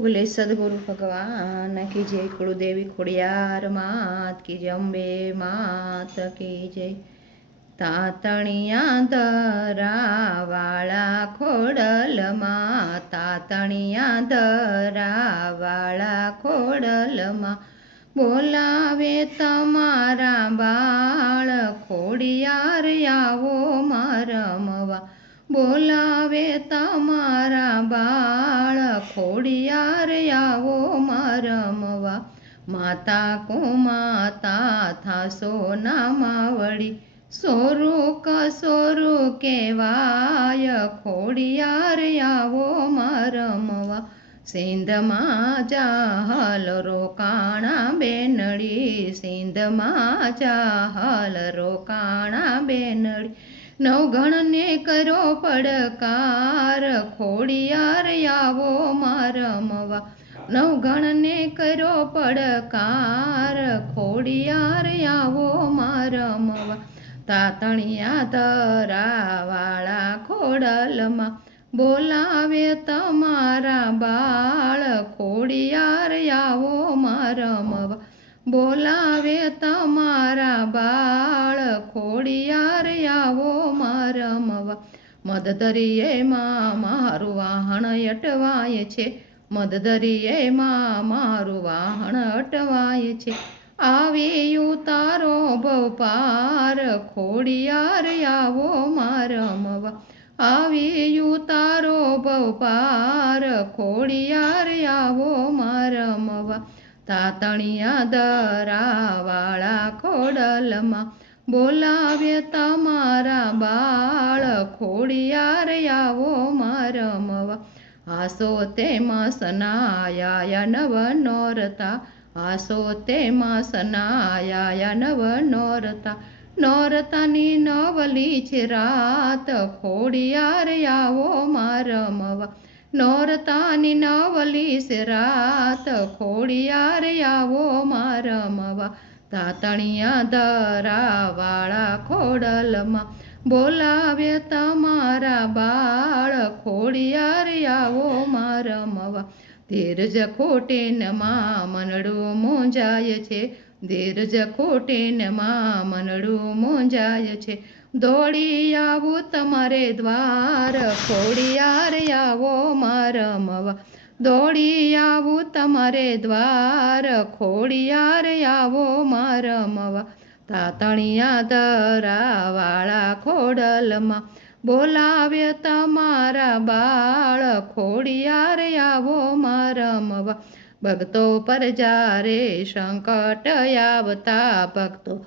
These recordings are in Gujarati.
બોલે સદગુરુ ભગવાન કી જય કુળદેવી ખોડિયાર માત, કી જય અંબે માત, કી જય તાતણિયા દરાવાળા ખોડલમાં તાતણિયા દરાવાળા ખોડલમાં બોલાવે તમારા બાળ, ખોડિયાર આવો મારમવા. બોલાવે તમારા બાળ, ખોડિયાર આવો મારમવા. માતા કો માતા થાસો નામાવડી સોરું કસોરું કેવાય ખોડિયાર આવો મારમવા. સિંધમાં જાહલ રોકાણા બેનડી. સિંધમાં જાહલ રોકાણા બેનડી. નવગણને કરો પડકાર. ખોડિયાર આવો મારમવા નવગણને કરો પડકાર. ખોડિયાર આવો મારમવા તાતણિયા તરાવાળા ખોડલમાં બોલાવે તમારા બાળ. ખોડિયાર આવો મારમવા બોલાવે તમારા બાળ. ખોડિયાર આવો મારમવા માં મારું વાહણ અટવાય છે. મદદરિયેમાં મારું વાહણ અટવાય છે. આવ્યું તારો બપાર, ખોડિયાર આવો મારમવા આવ્યું તારો બપાર, ખોડિયાર આવો મારમવા તાતણિયા દરાવાળા ખોડલમાં બોલાવે તમારા બાળ ખોડિયાર આવો મારમવા. આસો તેમાં સનાયા નવ નોરતા. આસો તેમાં સનાયા નવ નોરતા. નોરતાની નવલી છે રાત ખોડિયાર આવો મારમવા. નોરતાની નવલી છે રાત ખોડિયાર આવો મારમવા. તાતણિયા દરાવાળા ખોડલમાં બોલાવે તમારા બાળ ખોડિયારિયાઓ મારમવા. ધીરજ ખોટેનમાં મનડું મોંજાય છે. ધીરજ ખોટેનમાં મનડું મોંજાય છે. દોડી આવું તમારે દ્વાર, ખોડિયાર આવો મારમવા દોડી આવું તમારે દ્વાર, ખોડિયાર આવો મારમવા તાતણિયા દરાવાળા ખોડલમાં બોલાવે તમારા બાળ, ખોડિયાર આવો મારમવા ભક્તો પર જારે સંકટ આવતા ભક્તો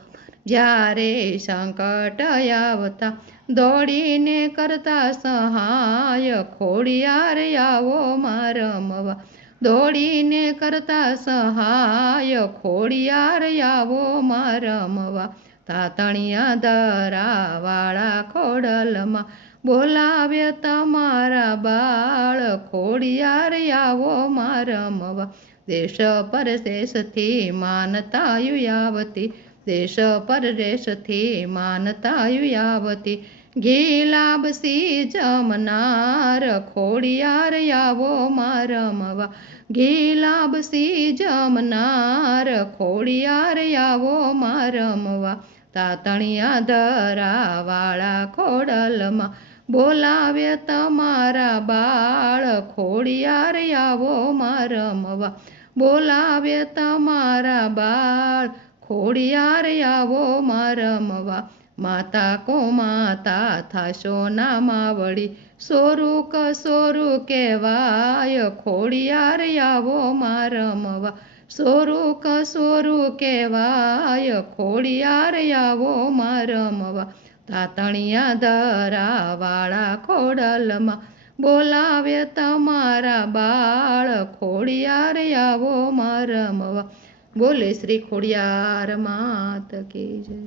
જ્યારે સંકટ આવતા દોડીને કરતા સહાય ખોડિયાર આવો મારમવા દોડીને કરતા સહાય ખોડિયાર આવો મારમવા તાતણિયા દરાવાળા ખોડલમાં બોલાવે તમારા બાળ ખોડિયાર આવો મારમવા દેશ પરદેશથી માનતા આવતી દેશ પરદેશથી યાવતી આવતી લાભસી જમનાર ખોડિયાર આવો મારમવા ગીલાબસી જમનાર ખોડિયાર આવો મારમવા તાતણિયા દરાવાળા ખોડલમાં બોલાવે તમારા બાળ ખોડિયાર આવો મારમવા બોલાવે તમારા બાળ ખોડિયાર આવો મારમવા, માતા કો માતા થાશો નામાવડી સોરું સોરુ કહેવાય ખોડિયાર આવો મારમવા. સોરું સોરુ કહેવાય ખોડિયાર આવો મારમવા. તાતણિયા દરાવાળા ખોડલમાં બોલાવે તમારા બાળ ખોડિયાર આવો મારમવા. બોલે શ્રી ખોડિયાર માત કી જય.